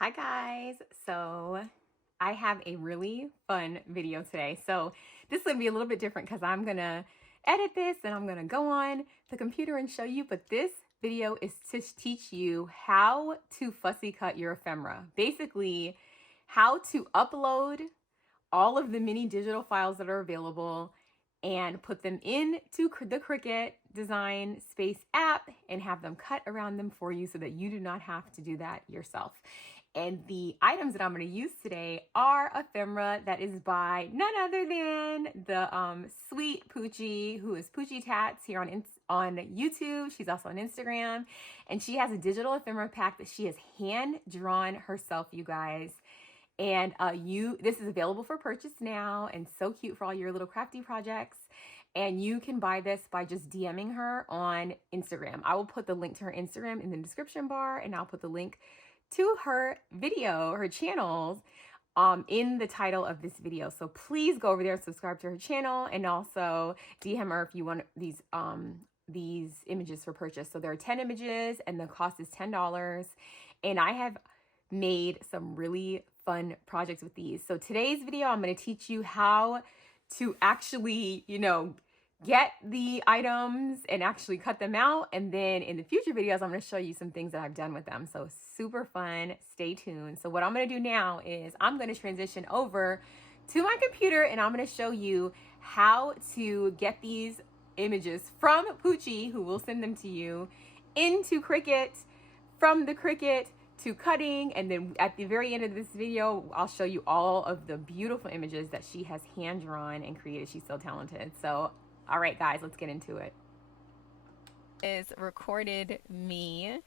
Hi guys, so I have a really fun video today. So this is gonna be a little bit different because I'm gonna edit this and I'm gonna go on the computer and show you, but this video is to teach you how to fussy cut your ephemera. Basically, how to upload all of the mini digital files that are available and put them into the Cricut Design Space app and have them cut around them for you so that you do not have to do that yourself. And the items that I'm going to use today are ephemera that is by none other than the sweet Poochie, who is Poochie Tats here on YouTube. She's also on Instagram, and she has a digital ephemera pack that she has hand drawn herself, you guys. And this is available for purchase now, and so cute for all your little crafty projects. And you can buy this by just DMing her on Instagram. I will put the link to her Instagram in the description bar, and I'll put the link to her video, her channels, in the title of this video. So please go over there and subscribe to her channel, and also DM her if you want these images for purchase. So there are 10 images, and the cost is $10. And I have made some really fun projects with these. So today's video, I'm going to teach you how to actually, get the items and actually cut them out. And then in the future videos, I'm going to show you some things that I've done with them. So super fun. Stay tuned. So what I'm going to do now is I'm going to transition over to my computer, and I'm going to show you how to get these images from Poochie, who will send them to you, into Cricut, from the Cricut to cutting. And then at the very end of this video, I'll show you all of the beautiful images that she has hand drawn and created. She's so talented. So all right, guys, let's get into it. Is recorded me,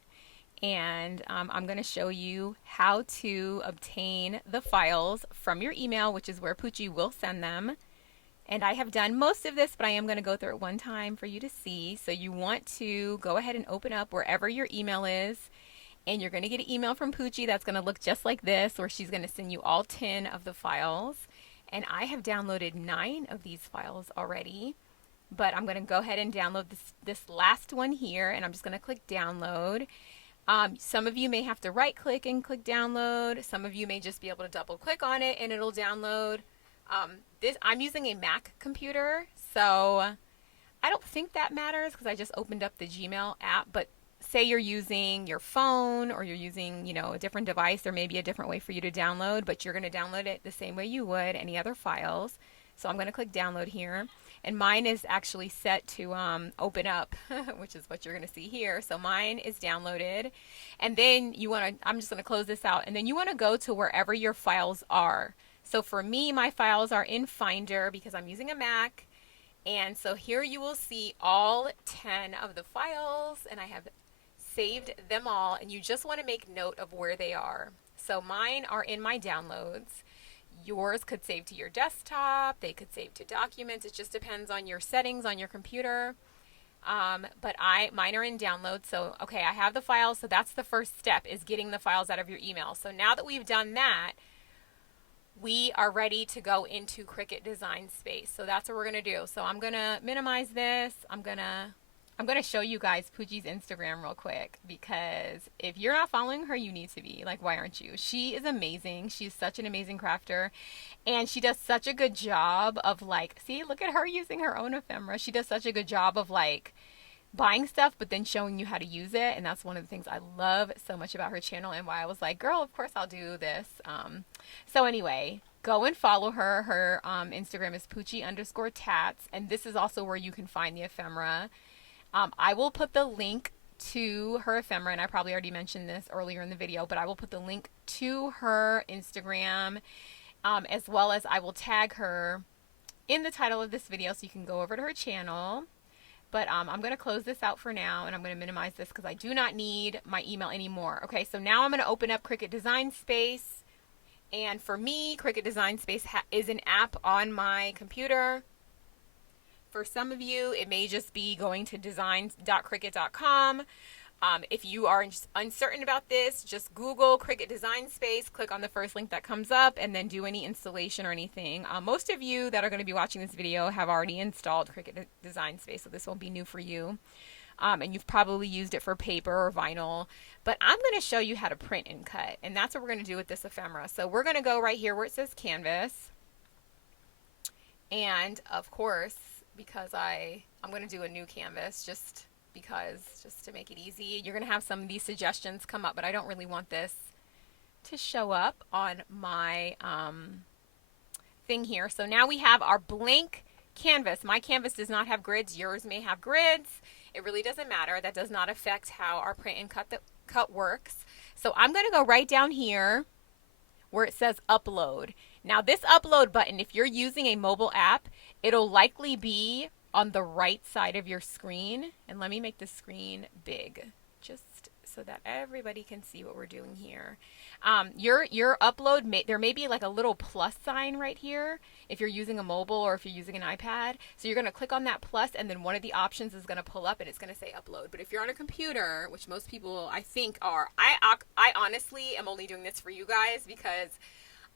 and I'm going to show you how to obtain the files from your email, which is where Poochie will send them. And I have done most of this, but I am going to go through it one time for you to see. So you want to go ahead and open up wherever your email is, and you're going to get an email from Poochie that's going to look just like this, where she's going to send you all 10 of the files. And I have downloaded 9 of these files already. But I'm going to go ahead and download this last one here, and I'm just going to click download. Some of you may have to right click and click download. Some of you may just be able to double click on it and it'll download. I'm using a Mac computer, so I don't think that matters because I just opened up the Gmail app. But say you're using your phone or you're using, a different device, there may be a different way for you to download, but you're going to download it the same way you would any other files. So I'm going to click download here. And mine is actually set to open up, which is what you're going to see here. So mine is downloaded. And then I'm just going to close this out. And then you want to go to wherever your files are. So for me, my files are in Finder because I'm using a Mac. And so here you will see all 10 of the files, and I have saved them all. And you just want to make note of where they are. So mine are in my downloads. Yours could save to your desktop, they could save to documents. It just depends on your settings on your computer. But mine are in download. So, okay, I have the files. So that's the first step, is getting the files out of your email. So now that we've done that, we are ready to go into Cricut Design Space. So that's what we're going to do. So I'm going to minimize this. I'm going to show you guys Poochie's Instagram real quick, because if you're not following her, you need to be. Like, why aren't you? She is amazing. She's such an amazing crafter, and she does such a good job of, see, look at her using her own ephemera. She does such a good job of buying stuff but then showing you how to use it, and that's one of the things I love so much about her channel and why I was like, girl, of course I'll do this. So anyway, go and follow her. Her Instagram is Poochie_tats, and this is also where you can find the ephemera. I will put the link to her ephemera, and I probably already mentioned this earlier in the video, but I will put the link to her Instagram, as well as I will tag her in the title of this video so you can go over to her channel. But I'm going to close this out for now, and I'm going to minimize this because I do not need my email anymore. Okay, so now I'm going to open up Cricut Design Space, and for me, Cricut Design Space is an app on my computer. For some of you, it may just be going to designs.cricut.com. If you are uncertain about this, just Google Cricut Design Space, click on the first link that comes up, and then do any installation or anything. Most of you that are going to be watching this video have already installed Cricut Design Space, so this won't be new for you. and you've probably used it for paper or vinyl. But I'm going to show you how to print and cut, and that's what we're going to do with this ephemera. So we're going to go right here where it says canvas. And of course, because I'm going to do a new canvas just to make it easy. You're going to have some of these suggestions come up, but I don't really want this to show up on my thing here. So now we have our blank canvas. My canvas does not have grids. Yours may have grids. It really doesn't matter. That does not affect how our print and cut works. So I'm going to go right down here where it says upload. Now this upload button, if you're using a mobile app, it'll likely be on the right side of your screen. And let me make the screen big just so that everybody can see what we're doing here. Your upload, there may be like a little plus sign right here if you're using a mobile or if you're using an iPad. So you're going to click on that plus, and then one of the options is going to pull up and it's going to say upload. But if you're on a computer, which most people I think are, I honestly am only doing this for you guys because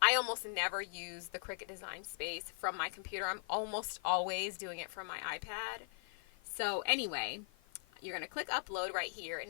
I almost never use the Cricut Design Space from my computer. I'm almost always doing it from my iPad. So anyway, you're going to click upload right here, and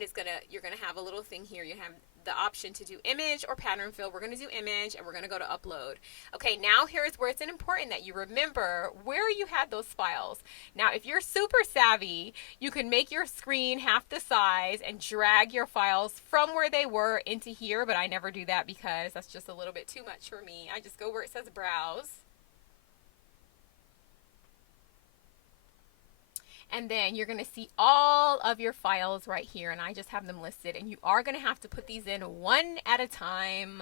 you're going to have a little thing here. You have the option to do image or pattern fill. We're going to do image, and we're going to go to upload. Okay, now here's where it's important that you remember where you had those files. Now, if you're super savvy, you can make your screen half the size and drag your files from where they were into here, but I never do that because that's just a little bit too much for me. I just go where it says browse. And then you're going to see all of your files right here, and I just have them listed, and you are going to have to put these in one at a time.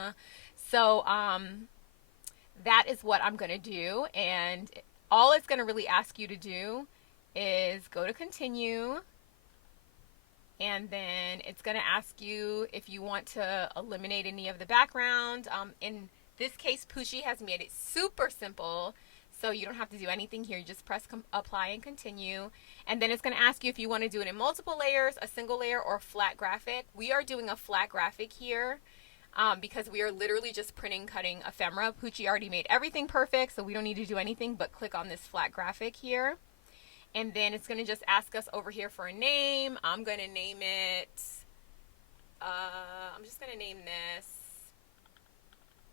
So that is what I'm going to do, and all it's going to really ask you to do is go to continue, and then it's going to ask you if you want to eliminate any of the background. In this case, Pushy has made it super simple, so you don't have to do anything here. You just press apply and continue. And then it's going to ask you if you want to do it in multiple layers, a single layer, or a flat graphic. We are doing a flat graphic here because we are literally just printing, cutting ephemera. Poochie already made everything perfect, so we don't need to do anything but click on this flat graphic here. And then it's going to just ask us over here for a name. I'm going to name it, I'm just going to name this.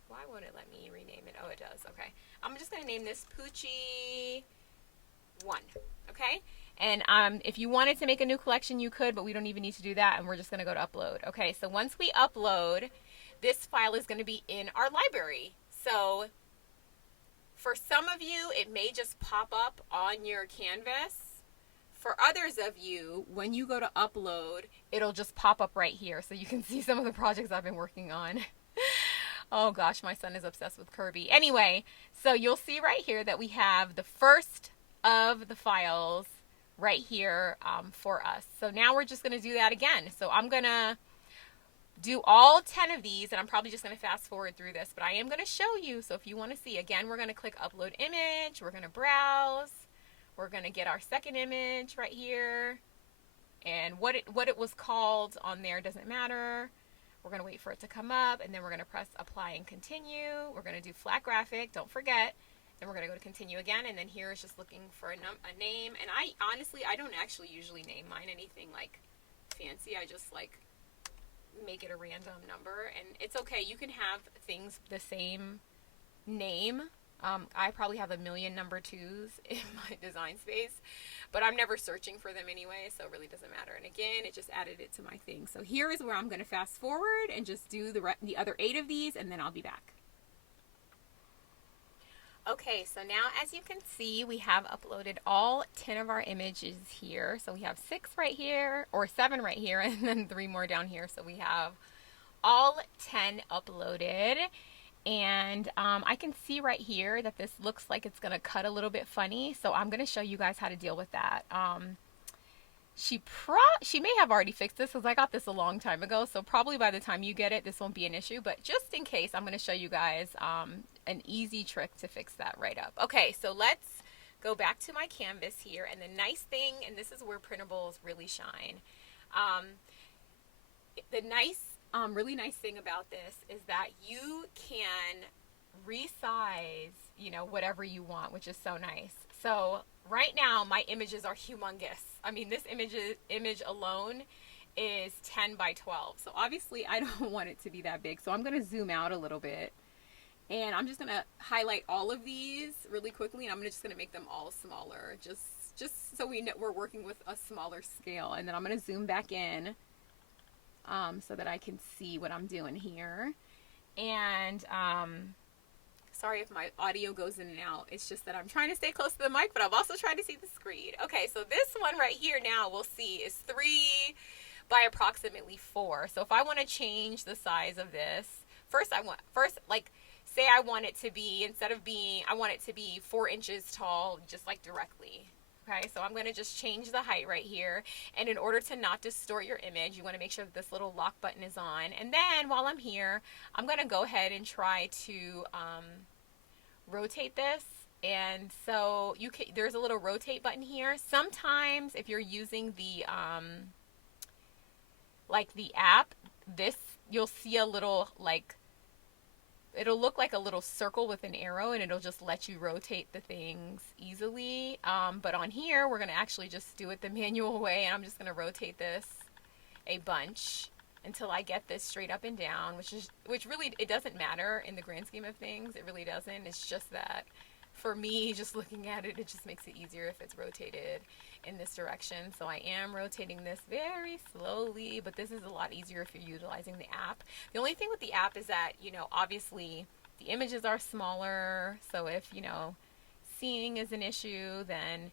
Why won't it let me rename it? Oh, it does. Okay. I'm just going to name this Poochie 1. Okay. And if you wanted to make a new collection, you could, but we don't even need to do that. And we're just going to go to upload. Okay. So once we upload, this file is going to be in our library. So for some of you, it may just pop up on your canvas. For others of you, when you go to upload, it'll just pop up right here. So you can see some of the projects I've been working on. Oh gosh, my son is obsessed with Kirby. Anyway, so you'll see right here that we have the first of the files right here for us. So now we're just going to do that again. So I'm going to do all 10 of these, and I'm probably just going to fast forward through this, but I am going to show you. So if you want to see, again, we're going to click upload image. We're going to browse. We're going to get our second image right here. And what it was called on there doesn't matter. We're going to wait for it to come up, and then we're going to press apply and continue. We're going to do flat graphic, don't forget. Then we're going to go to continue again, and then here is just looking for a name. And I honestly, I don't actually usually name mine anything like fancy. I just like make it a random number, and it's okay. You can have things the same name. I probably have a million number 2s in my design space, but I'm never searching for them anyway, so it really doesn't matter. And again, it just added it to my thing. So here is where I'm going to fast forward and just do the other 8 of these, and then I'll be back. Okay, so now as you can see, we have uploaded all 10 of our images here. So we have 6 right here, or 7 right here, and then 3 more down here. So we have all 10 uploaded. And I can see right here that this looks like it's going to cut a little bit funny. So I'm going to show you guys how to deal with that. She may have already fixed this because I got this a long time ago. So probably by the time you get it, this won't be an issue. But just in case, I'm going to show you guys an easy trick to fix that right up. Okay, so let's go back to my canvas here. And the nice thing, and this is where printables really shine. The really nice thing about this is that you can resize, you know, whatever you want, which is so nice. So right now my images are humongous. I mean, this image alone is 10 by 12. So obviously I don't want it to be that big. So I'm going to zoom out a little bit. And I'm just going to highlight all of these really quickly. And I'm just going to make them all smaller. Just so we know we're working with a smaller scale. And then I'm going to zoom back in so that I can see what I'm doing here. And sorry if my audio goes in and out. It's just that I'm trying to stay close to the mic, but I'm also trying to see the screen. Okay, so this one right here now we'll see is 3 by approximately 4. So if I want to change the size of this, first like say I want it to be, instead of being, I want it to be 4 inches tall, just like directly. Okay, so I'm going to just change the height right here. And in order to not distort your image, you want to make sure that this little lock button is on. And then while I'm here, I'm going to go ahead and try to rotate this. And so there's a little rotate button here. Sometimes if you're using the like the app, you'll see a little, like, it'll look like a little circle with an arrow, and it'll just let you rotate the things easily. But on here, we're going to actually just do it the manual way, and I'm just going to rotate this a bunch until I get this straight up and down, which really, it doesn't matter in the grand scheme of things. It really doesn't. It's just that for me, just looking at it, it just makes it easier if it's rotated in this direction. So I am rotating this very slowly, but this is a lot easier if you're utilizing the app. The only thing with the app is that, you know, obviously the images are smaller. So if, you know, seeing is an issue, then,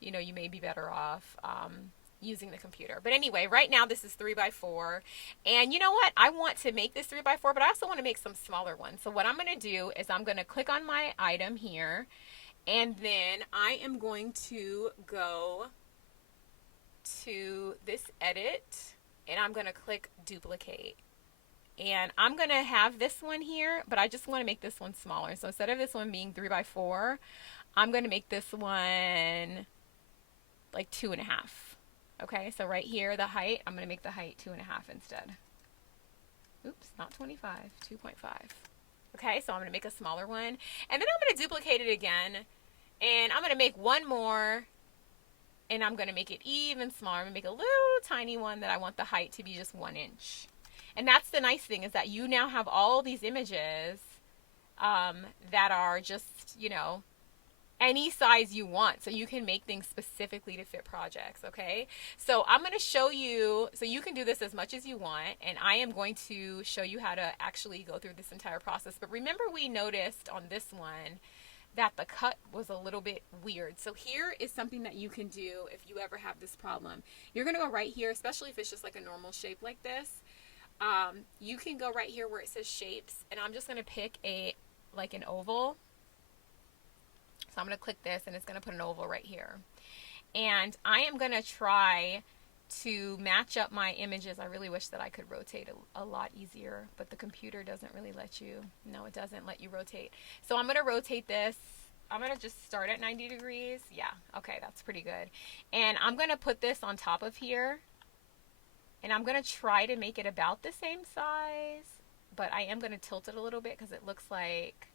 you know, you may be better off using the computer. But anyway, right now this is 3 by 4. And you know what? I want to make this 3 by 4, but I also want to make some smaller ones. So what I'm going to do is I'm going to click on my item here, and then I am going to go to this edit, and I'm going to click duplicate. And I'm going to have this one here, but I just want to make this one smaller. So instead of this one being 3 by 4, I'm going to make this one like 2.5. Okay, so right here, the height, I'm going to make the height 2.5 instead. Oops, not 25, 2.5. Okay, so I'm going to make a smaller one. And then I'm going to duplicate it again. And I'm going to make one more. And I'm going to make it even smaller. I'm going to make a little tiny one that I want the height to be just 1 inch. And that's the nice thing, is that you now have all these images that are just, you know, any size you want, so you can make things specifically to fit projects. Okay, so I'm going to show you, so you can do this as much as you want, and I am going to show you how to actually go through this entire process. But remember, we noticed on this one that the cut was a little bit weird. So here is something that you can do if you ever have this problem. You're going to go right here, especially if it's just like a normal shape like this. You can go right here where it says shapes, and I'm just going to pick like an oval. So I'm going to click this, and it's going to put an oval right here. And I am going to try to match up my images. I really wish that I could rotate a lot easier, but the computer doesn't really let you. No, it doesn't let you rotate. So I'm going to rotate this. I'm going to just start at 90 degrees. Yeah, okay, that's pretty good. And I'm going to put this on top of here. And I'm going to try to make it about the same size, but I am going to tilt it a little bit because it looks like,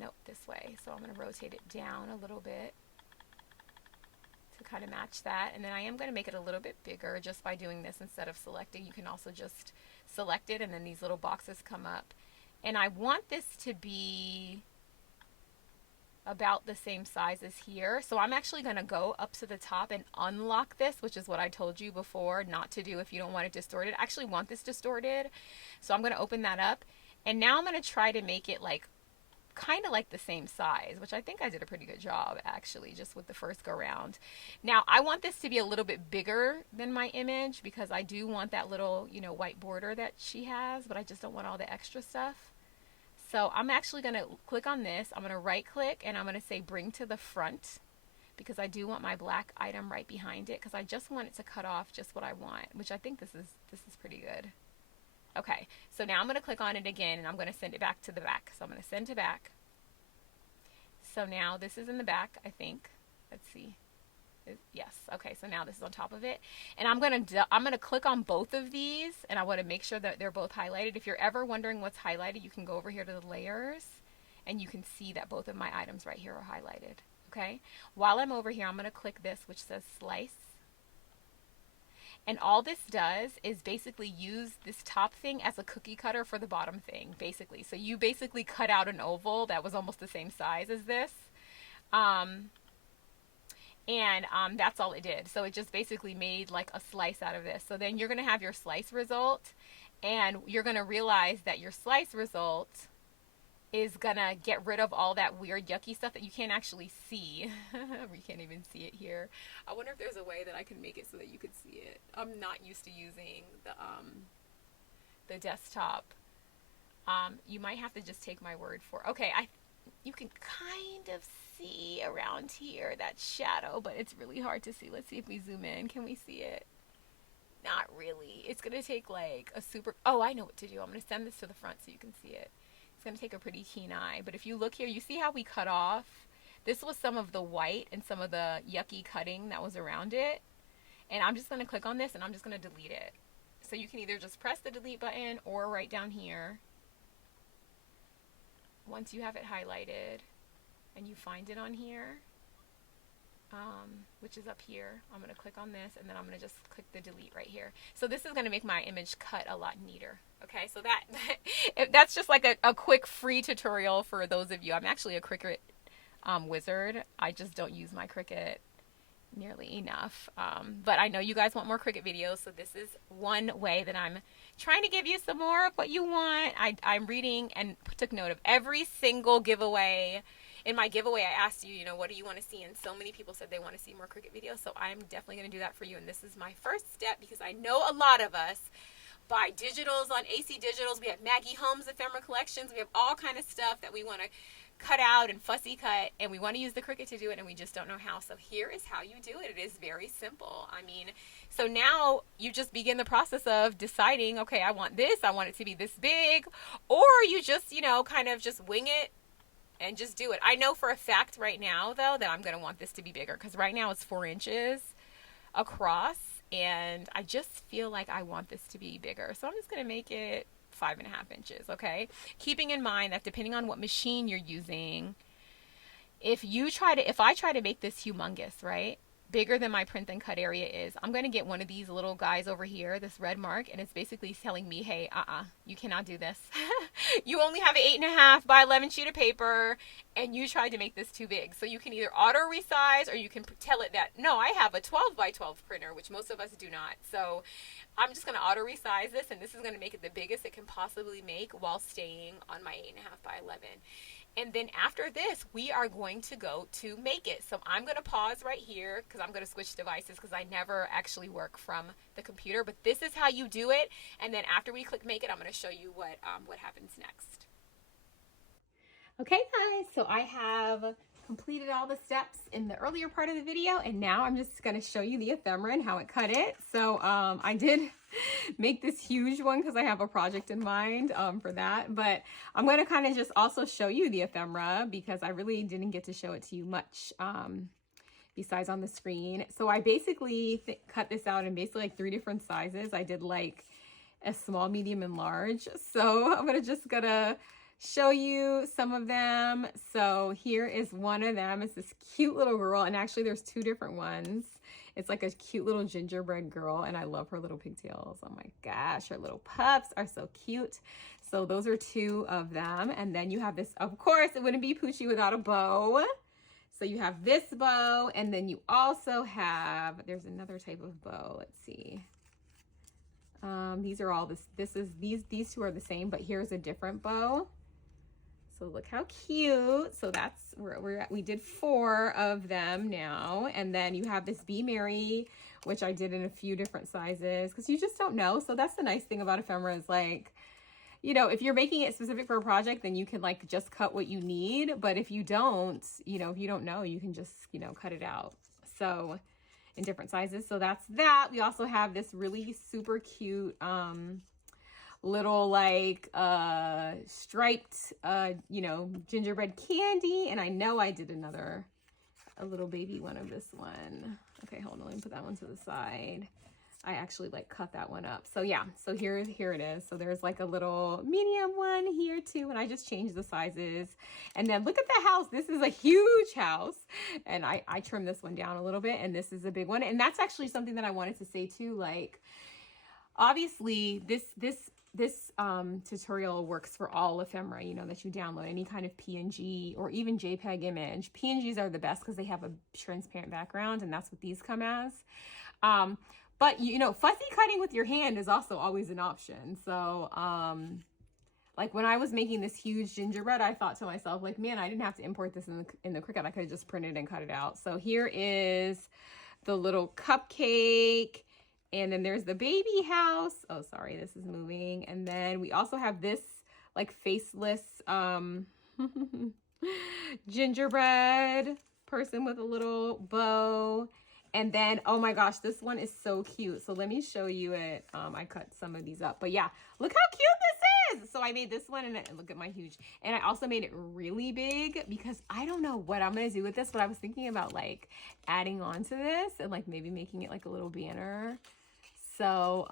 nope, this way. So I'm going to rotate it down a little bit to kind of match that. And then I am going to make it a little bit bigger just by doing this instead of selecting. You can also just select it, and then these little boxes come up. And I want this to be about the same size as here. So I'm actually going to go up to the top and unlock this, which is what I told you before not to do if you don't want it distorted. I actually want this distorted. So I'm going to open that up. And now I'm going to try to make it like kind of like the same size, which I think I did a pretty good job actually just with the first go round. Now I want this to be a little bit bigger than my image because I do want that little, you know, white border that she has, but I just don't want all the extra stuff. So I'm actually going to click on this. I'm going to right click, and I'm going to say bring to the front, because I do want my black item right behind it, because I just want it to cut off just what I want, which I think this is pretty good. Okay, so now I'm going to click on it again, and I'm going to send it back to the back. So I'm going to send to back. So now this is in the back, I think. Let's see. Yes. Okay, so now this is on top of it. And I'm going to click on both of these, and I want to make sure that they're both highlighted. If you're ever wondering what's highlighted, you can go over here to the layers, and you can see that both of my items right here are highlighted. okay? While I'm over here, I'm going to click this, which says slice. And all this does is basically use this top thing as a cookie cutter for the bottom thing, basically. So you basically cut out an oval that was almost the same size as this. That's all it did. So it just basically made like a slice out of this. So then you're going to have your slice result, and you're going to realize that your slice result is going to get rid of all that weird yucky stuff that you can't actually see. We can't even see it here. I wonder if there's a way that I can make it so that you could see it. I'm not used to using the desktop. You might have to just take my word for it. Okay, you can kind of see around here that shadow, but it's really hard to see. Let's see if we zoom in. Can we see it? Not really. It's going to take like a super... Oh, I know what to do. I'm going to send this to the front so you can see it. It's going to take a pretty keen eye. But if you look here, you see how we cut off? This was some of the white and some of the yucky cutting that was around it. And I'm just going to click on this and I'm just going to delete it. So you can either just press the delete button or right down here, once you have it highlighted and you find it on here, which is up here, I'm going to click on this and then I'm going to just click the delete right here. So this is going to make my image cut a lot neater. Okay, so that's just like a quick free tutorial for those of you. I'm actually a Cricut wizard. I just don't use my Cricut nearly enough. But I know you guys want more Cricut videos, so this is one way that I'm trying to give you some more of what you want. I'm reading and took note of every single giveaway. In my giveaway, I asked you, what do you want to see? And so many people said they want to see more Cricut videos, so I'm definitely going to do that for you. And this is my first step because I know a lot of us buy digitals on AC Digitals. We have Maggie Holmes ephemera collections. We have all kind of stuff that we want to cut out and fussy cut, and we want to use the Cricut to do it, and we just don't know how. So here is how you do it. It is very simple. I mean, so now you just begin the process of deciding, okay, I want this, I want it to be this big, or you just, kind of just wing it and just do it. I know for a fact right now, though, that I'm going to want this to be bigger, because right now it's 4 inches across, and I just feel like I want this to be bigger. So I'm just going to make it 5.5 inches, okay? Keeping in mind that depending on what machine you're using, if I try to make this humongous, right, bigger than my print and cut area is, I'm going to get one of these little guys over here, this red mark, and it's basically telling me, hey, you cannot do this. You only have an 8.5 by 11 sheet of paper, and you tried to make this too big. So you can either auto resize, or you can tell it that, no, I have a 12 by 12 printer, which most of us do not. So I'm just going to auto resize this, and this is going to make it the biggest it can possibly make while staying on my 8.5 by 11. And then after this, we are going to go to make it. So I'm going to pause right here because I'm going to switch devices because I never actually work from the computer. But this is how you do it. And then after we click make it, I'm going to show you what happens next. Okay, guys, so I have completed all the steps in the earlier part of the video, and now I'm just going to show you the ephemera and how it cut it. So I did make this huge one because I have a project in mind for that, but I'm going to kind of just also show you the ephemera because I really didn't get to show it to you much besides on the screen. So I basically cut this out in basically like 3 different sizes. I did like a small, medium, and large. So I'm gonna show you some of them. So here is one of them. It's this cute little girl, and actually there's 2 different ones. It's like a cute little gingerbread girl, and I love her little pigtails. Oh my gosh, her little puffs are so cute. So those are 2 of them. And then you have this, of course, it wouldn't be Poochie without a bow. So you have this bow, and then you also have, there's another type of bow. Let's see. These are all these 2 are the same, but here's a different bow. So look how cute. So that's where we're at. We did 4 of them now. And then you have this Be Merry, which I did in a few different sizes because you just don't know. So that's the nice thing about ephemera is like, if you're making it specific for a project, then you can like just cut what you need. But if you don't, if you don't know, you can just, cut it out. So in different sizes. So that's that. We also have this really super cute, little like striped gingerbread candy, and I know I did a little baby one of this one. Okay, hold on, let me put that one to the side. I actually like cut that one up. So yeah, so here it is. So there's like a little medium one here too, and I just changed the sizes. And then look at the house. This is a huge house, and I trimmed this one down a little bit, and this is a big one. And that's actually something that I wanted to say too. Like, obviously this tutorial works for all ephemera, you know, that you download, any kind of PNG or even JPEG image. PNGs are the best because they have a transparent background, and that's what these come as. But you know, fussy cutting with your hand is also always an option. So, like when I was making this huge gingerbread, I thought to myself, like, man, I didn't have to import this in the Cricut. I could have just printed and cut it out. So here is the little cupcake. And then there's the baby house. Oh, sorry, this is moving. And then we also have this like faceless gingerbread person with a little bow. And then, oh my gosh, this one is so cute. So let me show you it. I cut some of these up, but yeah, look how cute this is. So I made this one, and look at my huge, and I also made it really big because I don't know what I'm going to do with this, but I was thinking about like adding on to this and like maybe making it like a little banner. So,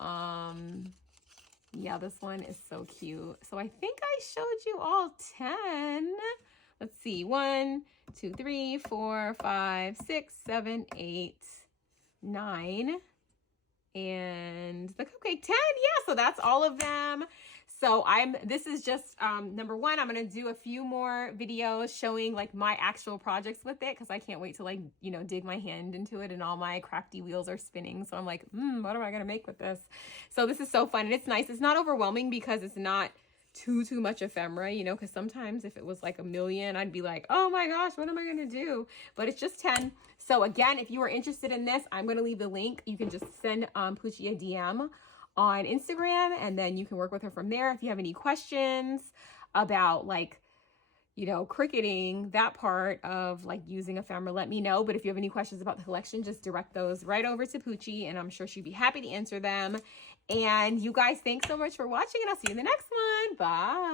yeah, this one is so cute. So I think I showed you all 10. Let's see, 1, 2, 3, 4, 5, 6, 7, 8, 9, and the cupcake 10. Yeah, so that's all of them. So this is just number one. I'm going to do a few more videos showing like my actual projects with it, because I can't wait to like, you know, dig my hand into it, and all my crafty wheels are spinning. So I'm like, what am I going to make with this? So this is so fun, and it's nice. It's not overwhelming because it's not too much ephemera, you know, because sometimes if it was like a million, I'd be like, oh my gosh, what am I going to do? But it's just 10. So again, if you are interested in this, I'm going to leave the link. You can just send Poochie a DM on Instagram, and then you can work with her from there. If you have any questions about like, you know, cricketing, that part of like using ephemera, let me know. But if you have any questions about the collection, just direct those right over to Poochie, and I'm sure she'd be happy to answer them. And you guys, thanks so much for watching, and I'll see you in the next one. Bye.